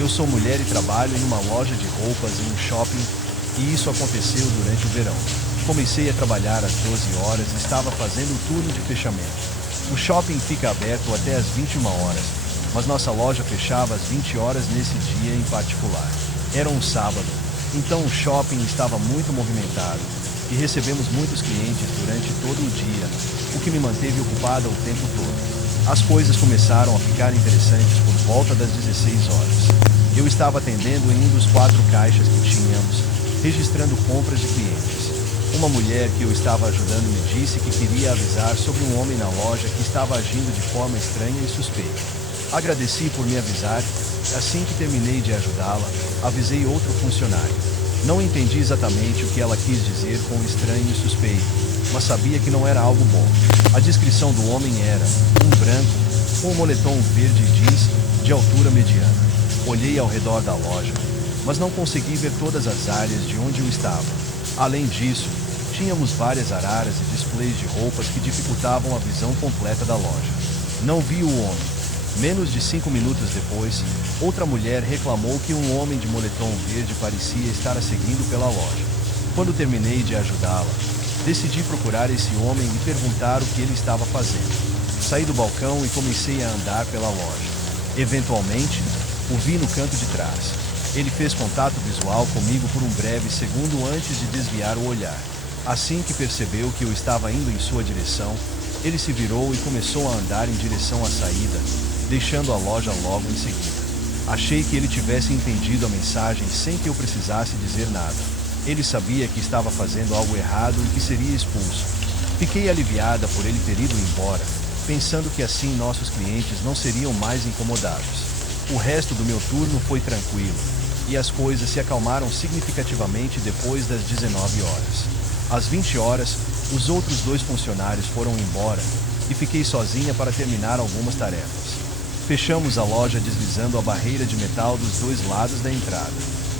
Eu sou mulher e trabalho em uma loja de roupas em um shopping, e isso aconteceu durante o verão. Comecei a trabalhar às 12 horas e estava fazendo o turno de fechamento. O shopping fica aberto até às 21 horas, mas nossa loja fechava às 20 horas nesse dia em particular. Era um sábado, então o shopping estava muito movimentado e recebemos muitos clientes durante todo o dia, o que me manteve ocupada o tempo todo. As coisas começaram a ficar interessantes por volta das 16 horas. Eu estava atendendo em um dos 4 caixas que tínhamos, registrando compras de clientes. Uma mulher que eu estava ajudando me disse que queria avisar sobre um homem na loja que estava agindo de forma estranha e suspeita. Agradeci por me avisar. Assim que terminei de ajudá-la, avisei outro funcionário. Não entendi exatamente o que ela quis dizer com estranho e suspeito, mas sabia que não era algo bom. A descrição do homem era um branco, com um moletom verde jeans, de altura mediana. Olhei ao redor da loja, mas não consegui ver todas as áreas de onde eu estava. Além disso, tínhamos várias araras e displays de roupas que dificultavam a visão completa da loja. Não vi o homem. Menos de 5 minutos depois, outra mulher reclamou que um homem de moletom verde parecia estar a seguindo pela loja. Quando terminei de ajudá-la, decidi procurar esse homem e perguntar o que ele estava fazendo. Saí do balcão e comecei a andar pela loja. Eventualmente, o vi no canto de trás. Ele fez contato visual comigo por um breve segundo antes de desviar o olhar. Assim que percebeu que eu estava indo em sua direção, ele se virou e começou a andar em direção à saída, deixando a loja logo em seguida. Achei que ele tivesse entendido a mensagem sem que eu precisasse dizer nada. Ele sabia que estava fazendo algo errado e que seria expulso. Fiquei aliviada por ele ter ido embora, pensando que assim nossos clientes não seriam mais incomodados. O resto do meu turno foi tranquilo, e as coisas se acalmaram significativamente depois das 19 horas. Às 20 horas, os outros 2 funcionários foram embora, e fiquei sozinha para terminar algumas tarefas. Fechamos a loja deslizando a barreira de metal dos 2 lados da entrada.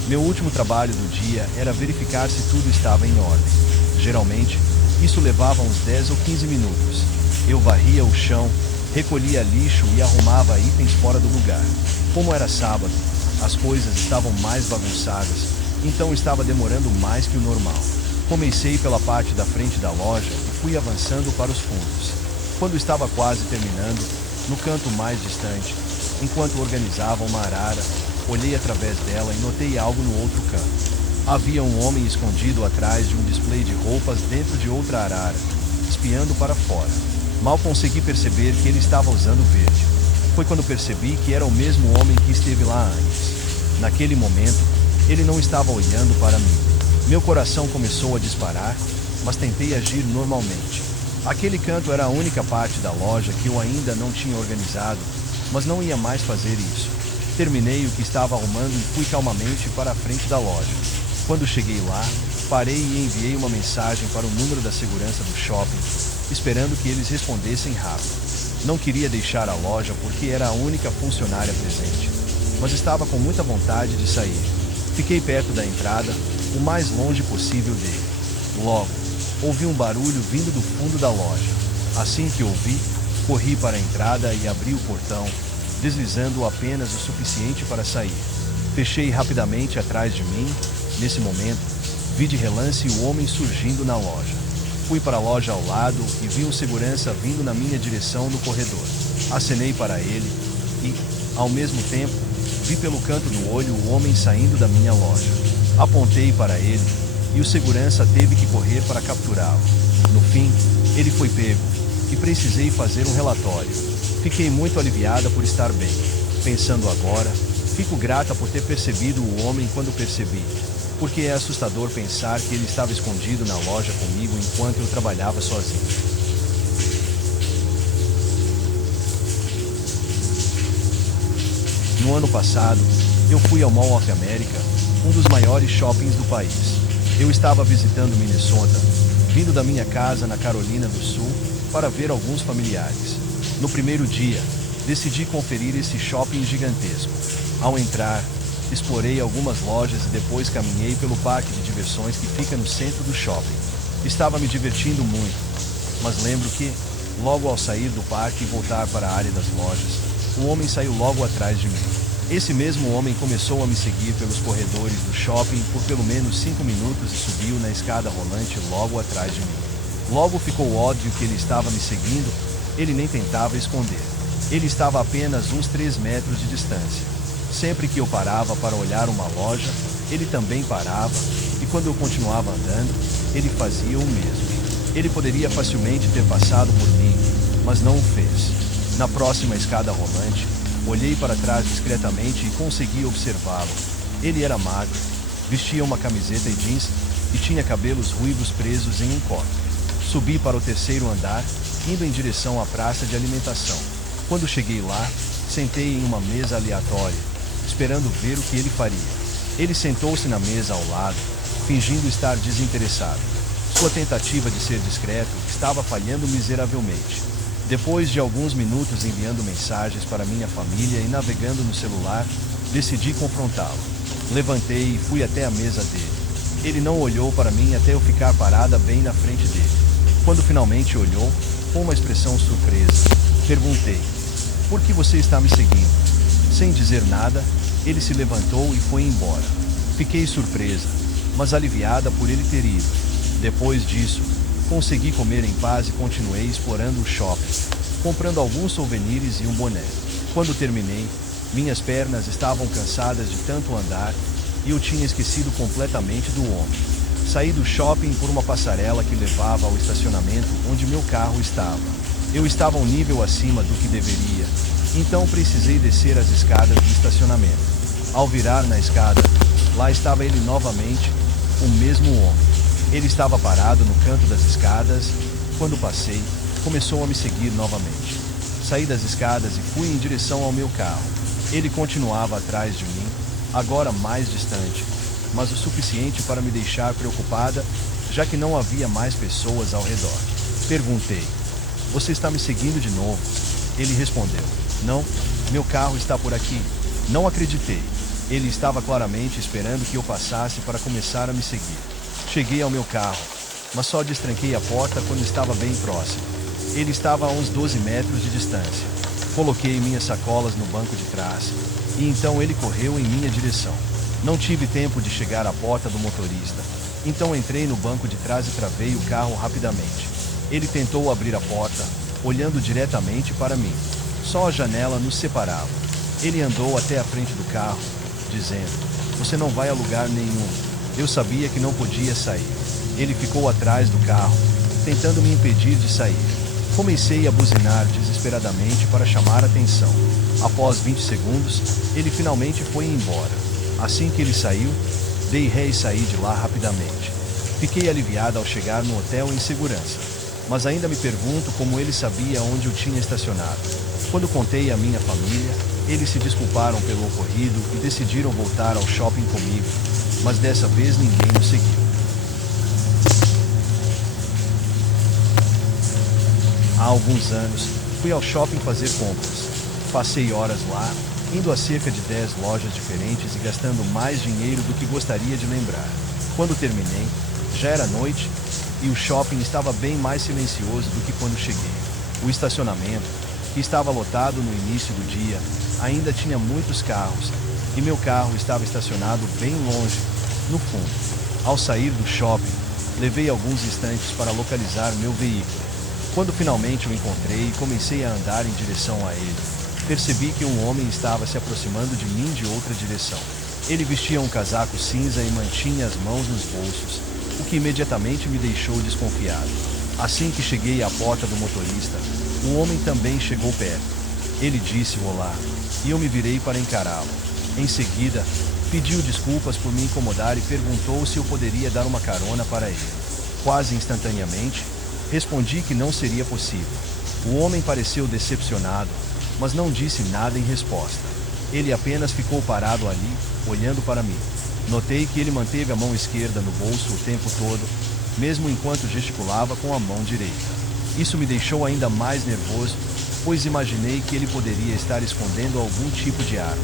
Meu último trabalho do dia era verificar se tudo estava em ordem. Geralmente, isso levava uns 10 ou 15 minutos. Eu varria o chão, recolhia lixo e arrumava itens fora do lugar. Como era sábado, as coisas estavam mais bagunçadas, então estava demorando mais que o normal. Comecei pela parte da frente da loja e fui avançando para os fundos. Quando estava quase terminando, no canto mais distante, enquanto organizava uma arara, olhei através dela e notei algo no outro canto. Havia um homem escondido atrás de um display de roupas dentro de outra arara, espiando para fora. Mal consegui perceber que ele estava usando verde. Foi quando percebi que era o mesmo homem que esteve lá antes. Naquele momento, ele não estava olhando para mim. Meu coração começou a disparar, mas tentei agir normalmente. Aquele canto era a única parte da loja que eu ainda não tinha organizado, mas não ia mais fazer isso. Terminei o que estava arrumando e fui calmamente para a frente da loja. Quando cheguei lá, parei e enviei uma mensagem para o número da segurança do shopping, esperando que eles respondessem rápido. Não queria deixar a loja porque era a única funcionária presente, mas estava com muita vontade de sair. Fiquei perto da entrada, o mais longe possível dele. Logo, ouvi um barulho vindo do fundo da loja. Assim que ouvi, corri para a entrada e abri o portão, deslizando apenas o suficiente para sair. Fechei rapidamente atrás de mim. Nesse momento, vi de relance o homem surgindo na loja. Fui para a loja ao lado e vi um segurança vindo na minha direção no corredor. Acenei para ele e, ao mesmo tempo, vi pelo canto do olho o homem saindo da minha loja. Apontei para ele e o segurança teve que correr para capturá-lo. No fim, ele foi pego e precisei fazer um relatório. Fiquei muito aliviada por estar bem. Pensando agora, fico grata por ter percebido o homem quando percebi, porque é assustador pensar que ele estava escondido na loja comigo enquanto eu trabalhava sozinho. No ano passado, eu fui ao Mall of America, um dos maiores shoppings do país. Eu estava visitando Minnesota, vindo da minha casa na Carolina do Sul, para ver alguns familiares. No primeiro dia, decidi conferir esse shopping gigantesco. Ao entrar, explorei algumas lojas e depois caminhei pelo parque de diversões que fica no centro do shopping. Estava me divertindo muito, mas lembro que, logo ao sair do parque e voltar para a área das lojas, um homem saiu logo atrás de mim. Esse mesmo homem começou a me seguir pelos corredores do shopping por pelo menos 5 minutos e subiu na escada rolante logo atrás de mim. Logo ficou óbvio que ele estava me seguindo, ele nem tentava esconder. Ele estava a apenas uns 3 metros de distância. Sempre que eu parava para olhar uma loja, ele também parava, e quando eu continuava andando, ele fazia o mesmo. Ele poderia facilmente ter passado por mim, mas não o fez. Na próxima escada rolante, olhei para trás discretamente e consegui observá-lo. Ele era magro, vestia uma camiseta e jeans e tinha cabelos ruivos presos em um coque. Subi para o 3º andar, indo em direção à praça de alimentação. Quando cheguei lá, sentei em uma mesa aleatória, esperando ver o que ele faria. Ele sentou-se na mesa ao lado, fingindo estar desinteressado. Sua tentativa de ser discreto estava falhando miseravelmente. Depois de alguns minutos enviando mensagens para minha família e navegando no celular, decidi confrontá-lo. Levantei e fui até a mesa dele. Ele não olhou para mim até eu ficar parada bem na frente dele. Quando finalmente olhou, com uma expressão surpresa, perguntei: "Por que você está me seguindo?" Sem dizer nada, ele se levantou e foi embora. Fiquei surpresa, mas aliviada por ele ter ido. Depois disso, consegui comer em paz e continuei explorando o shopping, comprando alguns souvenirs e um boné. Quando terminei, minhas pernas estavam cansadas de tanto andar e eu tinha esquecido completamente do homem. Saí do shopping por uma passarela que levava ao estacionamento onde meu carro estava. Eu estava um nível acima do que deveria, então precisei descer as escadas do estacionamento. Ao virar na escada, lá estava ele novamente, o mesmo homem. Ele estava parado no canto das escadas. Quando passei, começou a me seguir novamente. Saí das escadas e fui em direção ao meu carro. Ele continuava atrás de mim, agora mais distante, mas o suficiente para me deixar preocupada, já que não havia mais pessoas ao redor. Perguntei: "Você está me seguindo de novo?" Ele respondeu: "Não, meu carro está por aqui." Não acreditei. Ele estava claramente esperando que eu passasse para começar a me seguir. Cheguei ao meu carro, mas só destranquei a porta quando estava bem próximo. Ele estava a uns 12 metros de distância. Coloquei minhas sacolas no banco de trás, e então ele correu em minha direção. Não tive tempo de chegar à porta do motorista, então entrei no banco de trás e travei o carro rapidamente. Ele tentou abrir a porta, olhando diretamente para mim. Só a janela nos separava. Ele andou até a frente do carro, dizendo: "Você não vai a lugar nenhum." Eu sabia que não podia sair. Ele ficou atrás do carro, tentando me impedir de sair. Comecei a buzinar desesperadamente para chamar atenção. Após 20 segundos, ele finalmente foi embora. Assim que ele saiu, dei ré e saí de lá rapidamente. Fiquei aliviada ao chegar no hotel em segurança, mas ainda me pergunto como ele sabia onde eu tinha estacionado. Quando contei à minha família, eles se desculparam pelo ocorrido e decidiram voltar ao shopping comigo, mas dessa vez ninguém nos seguiu. Há alguns anos, fui ao shopping fazer compras. Passei horas lá, indo a cerca de 10 lojas diferentes e gastando mais dinheiro do que gostaria de lembrar. Quando terminei, já era noite e o shopping estava bem mais silencioso do que quando cheguei. O estacionamento, que estava lotado no início do dia, ainda tinha muitos carros, e meu carro estava estacionado bem longe, no fundo. Ao sair do shopping, levei alguns instantes para localizar meu veículo. Quando finalmente o encontrei e comecei a andar em direção a ele, percebi que um homem estava se aproximando de mim de outra direção. Ele vestia um casaco cinza e mantinha as mãos nos bolsos, o que imediatamente me deixou desconfiado. Assim que cheguei à porta do motorista, o homem também chegou perto. Ele disse olá, e eu me virei para encará-lo. Em seguida, pediu desculpas por me incomodar e perguntou se eu poderia dar uma carona para ele. Quase instantaneamente, respondi que não seria possível. O homem pareceu decepcionado, mas não disse nada em resposta. Ele apenas ficou parado ali, olhando para mim. Notei que ele manteve a mão esquerda no bolso o tempo todo, mesmo enquanto gesticulava com a mão direita. Isso me deixou ainda mais nervoso, pois imaginei que ele poderia estar escondendo algum tipo de arma.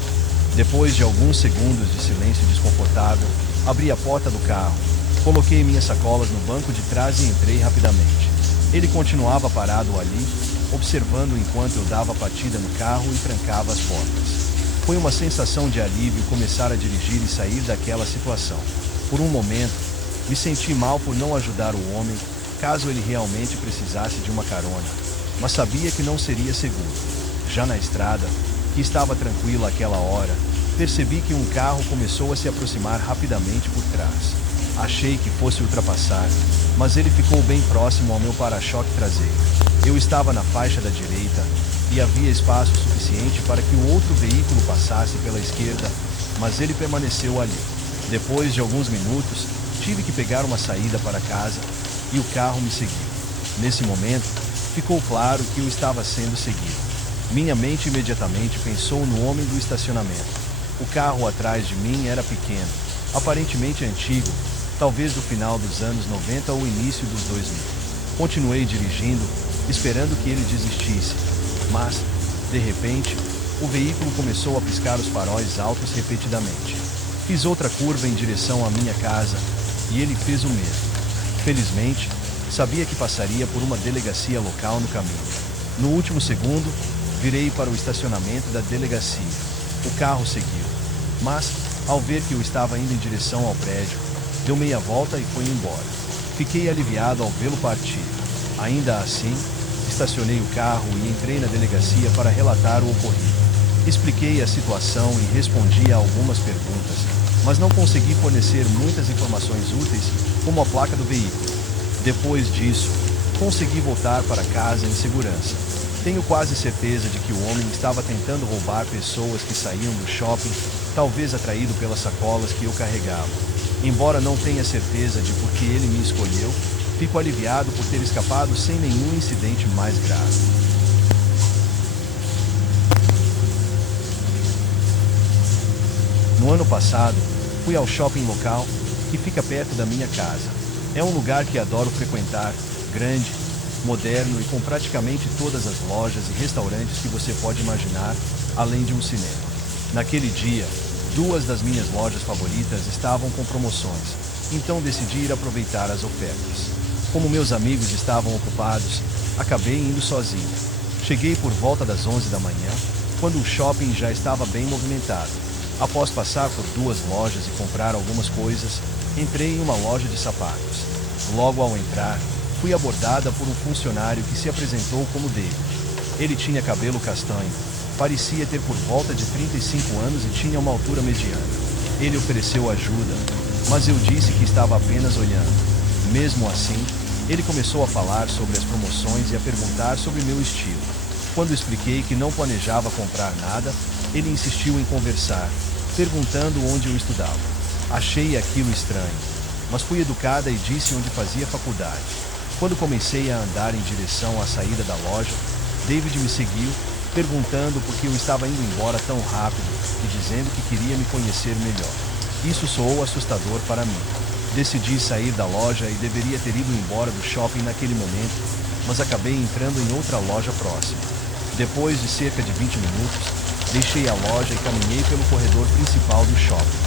Depois de alguns segundos de silêncio desconfortável, abri a porta do carro, coloquei minhas sacolas no banco de trás e entrei rapidamente. Ele continuava parado ali, observando enquanto eu dava partida no carro e trancava as portas. Foi uma sensação de alívio começar a dirigir e sair daquela situação. Por um momento, me senti mal por não ajudar o homem, caso ele realmente precisasse de uma carona, mas sabia que não seria seguro. Já na estrada, que estava tranquila àquela hora, percebi que um carro começou a se aproximar rapidamente por trás. Achei que fosse ultrapassar, mas ele ficou bem próximo ao meu para-choque traseiro. Eu estava na faixa da direita e havia espaço suficiente para que um outro veículo passasse pela esquerda, mas ele permaneceu ali. Depois de alguns minutos, tive que pegar uma saída para casa e o carro me seguiu. Nesse momento, ficou claro que eu estava sendo seguido. Minha mente imediatamente pensou no homem do estacionamento. O carro atrás de mim era pequeno, aparentemente antigo, talvez do final dos anos 90 ou início dos 2000. Continuei dirigindo, esperando que ele desistisse, mas, de repente, o veículo começou a piscar os faróis altos repetidamente. Fiz outra curva em direção à minha casa, e ele fez o mesmo. Felizmente, sabia que passaria por uma delegacia local no caminho. No último segundo, virei para o estacionamento da delegacia. O carro seguiu, mas, ao ver que eu estava indo em direção ao prédio, deu meia volta e foi embora. Fiquei aliviado ao vê-lo partir. Ainda assim, estacionei o carro e entrei na delegacia para relatar o ocorrido. Expliquei a situação e respondi a algumas perguntas, mas não consegui fornecer muitas informações úteis, como a placa do veículo. Depois disso, consegui voltar para casa em segurança. Tenho quase certeza de que o homem estava tentando roubar pessoas que saíam do shopping, talvez atraído pelas sacolas que eu carregava. Embora não tenha certeza de por que ele me escolheu, fico aliviado por ter escapado sem nenhum incidente mais grave. No ano passado, fui ao shopping local, que fica perto da minha casa. É um lugar que adoro frequentar, grande, moderno e com praticamente todas as lojas e restaurantes que você pode imaginar, além de um cinema. Naquele dia, duas das minhas lojas favoritas estavam com promoções, então decidi ir aproveitar as ofertas. Como meus amigos estavam ocupados, acabei indo sozinho. Cheguei por volta das 11 da manhã, quando o shopping já estava bem movimentado. Após passar por duas lojas e comprar algumas coisas, entrei em uma loja de sapatos. Logo ao entrar, fui abordada por um funcionário que se apresentou como David. Ele tinha cabelo castanho, parecia ter por volta de 35 anos e tinha uma altura mediana. Ele ofereceu ajuda, mas eu disse que estava apenas olhando. Mesmo assim, ele começou a falar sobre as promoções e a perguntar sobre meu estilo. Quando expliquei que não planejava comprar nada, ele insistiu em conversar, perguntando onde eu estudava. Achei aquilo estranho, mas fui educada e disse onde fazia faculdade. Quando comecei a andar em direção à saída da loja, David me seguiu, perguntando por que eu estava indo embora tão rápido e dizendo que queria me conhecer melhor. Isso soou assustador para mim. Decidi sair da loja e deveria ter ido embora do shopping naquele momento, mas acabei entrando em outra loja próxima. Depois de cerca de 20 minutos, deixei a loja e caminhei pelo corredor principal do shopping.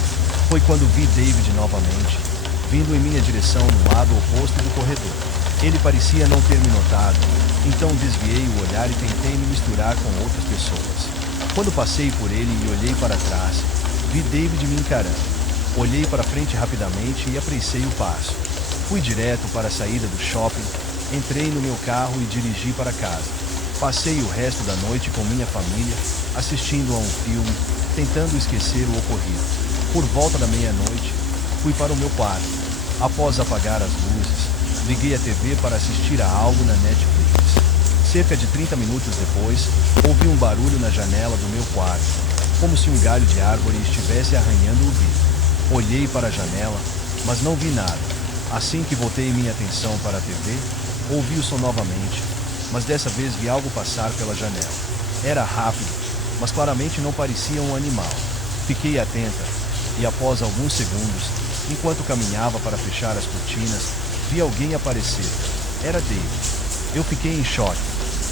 Foi quando vi David novamente, vindo em minha direção no lado oposto do corredor. Ele parecia não ter me notado, então desviei o olhar e tentei me misturar com outras pessoas. Quando passei por ele e olhei para trás, vi David me encarando. Olhei para frente rapidamente e apressei o passo. Fui direto para a saída do shopping, entrei no meu carro e dirigi para casa. Passei o resto da noite com minha família, assistindo a um filme, tentando esquecer o ocorrido. Por volta da meia-noite, fui para o meu quarto. Após apagar as luzes, liguei a TV para assistir a algo na Netflix. Cerca de 30 minutos depois, ouvi um barulho na janela do meu quarto, como se um galho de árvore estivesse arranhando o vidro. Olhei para a janela, mas não vi nada. Assim que voltei minha atenção para a TV, ouvi o som novamente, mas dessa vez vi algo passar pela janela. Era rápido, mas claramente não parecia um animal. Fiquei atenta, e após alguns segundos, enquanto caminhava para fechar as cortinas, vi alguém aparecer. Era David. Eu fiquei em choque,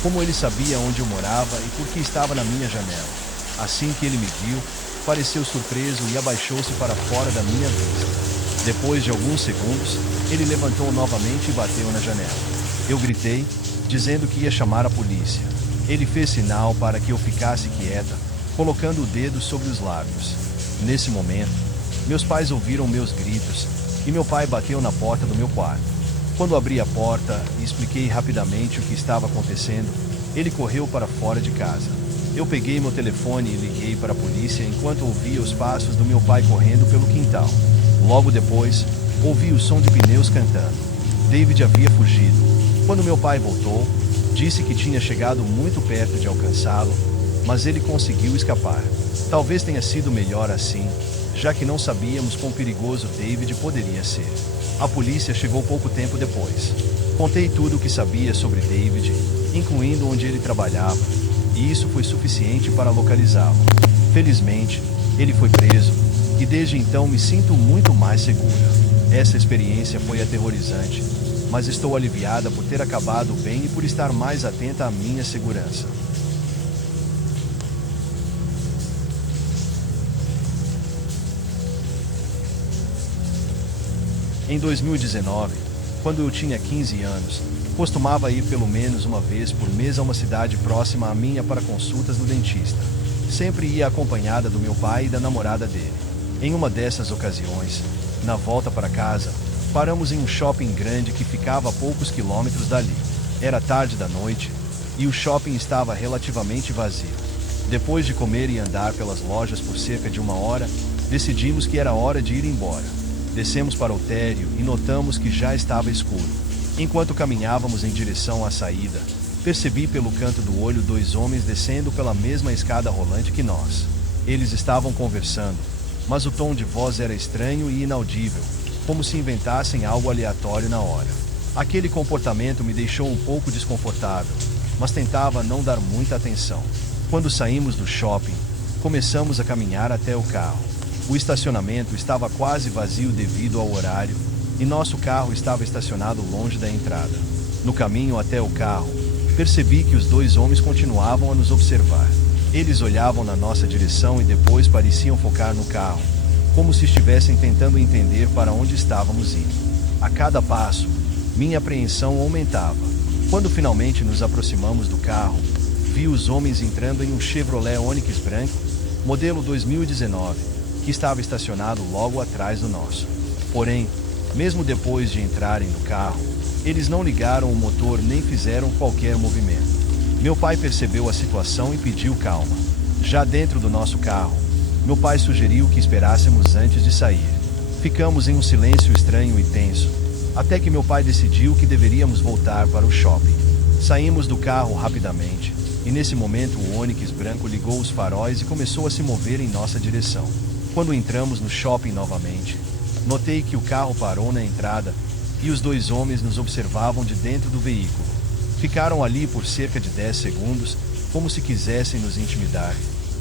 como ele sabia onde eu morava e por que estava na minha janela. Assim que ele me viu, pareceu surpreso e abaixou-se para fora da minha vista. Depois de alguns segundos, ele levantou novamente e bateu na janela. Eu gritei, dizendo que ia chamar a polícia. Ele fez sinal para que eu ficasse quieta, colocando o dedo sobre os lábios. Nesse momento, meus pais ouviram meus gritos e meu pai bateu na porta do meu quarto. Quando abri a porta e expliquei rapidamente o que estava acontecendo, ele correu para fora de casa. Eu peguei meu telefone e liguei para a polícia enquanto ouvia os passos do meu pai correndo pelo quintal. Logo depois, ouvi o som de pneus cantando. David havia fugido. Quando meu pai voltou, disse que tinha chegado muito perto de alcançá-lo, mas ele conseguiu escapar. Talvez tenha sido melhor assim, já que não sabíamos quão perigoso David poderia ser. A polícia chegou pouco tempo depois. Contei tudo o que sabia sobre David, incluindo onde ele trabalhava, e isso foi suficiente para localizá-lo. Felizmente, ele foi preso, e desde então me sinto muito mais segura. Essa experiência foi aterrorizante, mas estou aliviada por ter acabado bem e por estar mais atenta à minha segurança. Em 2019, quando eu tinha 15 anos, costumava ir pelo menos uma vez por mês a uma cidade próxima à minha para consultas no dentista. Sempre ia acompanhada do meu pai e da namorada dele. Em uma dessas ocasiões, na volta para casa, paramos em um shopping grande que ficava a poucos quilômetros dali. Era tarde da noite e o shopping estava relativamente vazio. Depois de comer e andar pelas lojas por cerca de 1 hora, decidimos que era hora de ir embora. Descemos para o térreo e notamos que já estava escuro. Enquanto caminhávamos em direção à saída, percebi pelo canto do olho 2 homens descendo pela mesma escada rolante que nós. Eles estavam conversando, mas o tom de voz era estranho e inaudível, como se inventassem algo aleatório na hora. Aquele comportamento me deixou um pouco desconfortável, mas tentava não dar muita atenção. Quando saímos do shopping, começamos a caminhar até o carro. O estacionamento estava quase vazio devido ao horário, e nosso carro estava estacionado longe da entrada. No caminho até o carro, percebi que os 2 homens continuavam a nos observar. Eles olhavam na nossa direção e depois pareciam focar no carro, como se estivessem tentando entender para onde estávamos indo. A cada passo, minha apreensão aumentava. Quando finalmente nos aproximamos do carro, vi os homens entrando em um Chevrolet Onix branco, modelo 2019, que estava estacionado logo atrás do nosso. Porém, mesmo depois de entrarem no carro, eles não ligaram o motor nem fizeram qualquer movimento. Meu pai percebeu a situação e pediu calma. Já dentro do nosso carro, meu pai sugeriu que esperássemos antes de sair. Ficamos em um silêncio estranho e tenso, até que meu pai decidiu que deveríamos voltar para o shopping. Saímos do carro rapidamente, e nesse momento o Onix branco ligou os faróis e começou a se mover em nossa direção. Quando entramos no shopping novamente, notei que o carro parou na entrada e os 2 homens nos observavam de dentro do veículo. Ficaram ali por cerca de 10 segundos, como se quisessem nos intimidar,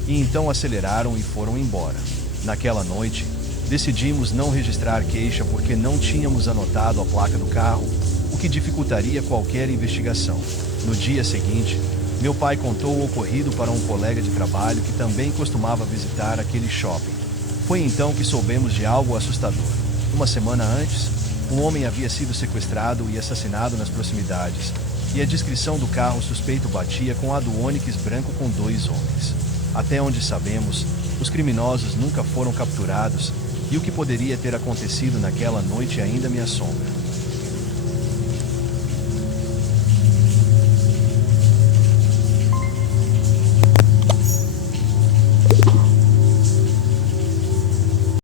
e então aceleraram e foram embora. Naquela noite, decidimos não registrar queixa porque não tínhamos anotado a placa do carro, o que dificultaria qualquer investigação. No dia seguinte, meu pai contou o ocorrido para um colega de trabalho que também costumava visitar aquele shopping. Foi então que soubemos de algo assustador. Uma semana antes, um homem havia sido sequestrado e assassinado nas proximidades, e a descrição do carro suspeito batia com a do Onix branco com 2 homens. Até onde sabemos, os criminosos nunca foram capturados, e o que poderia ter acontecido naquela noite ainda me assombra.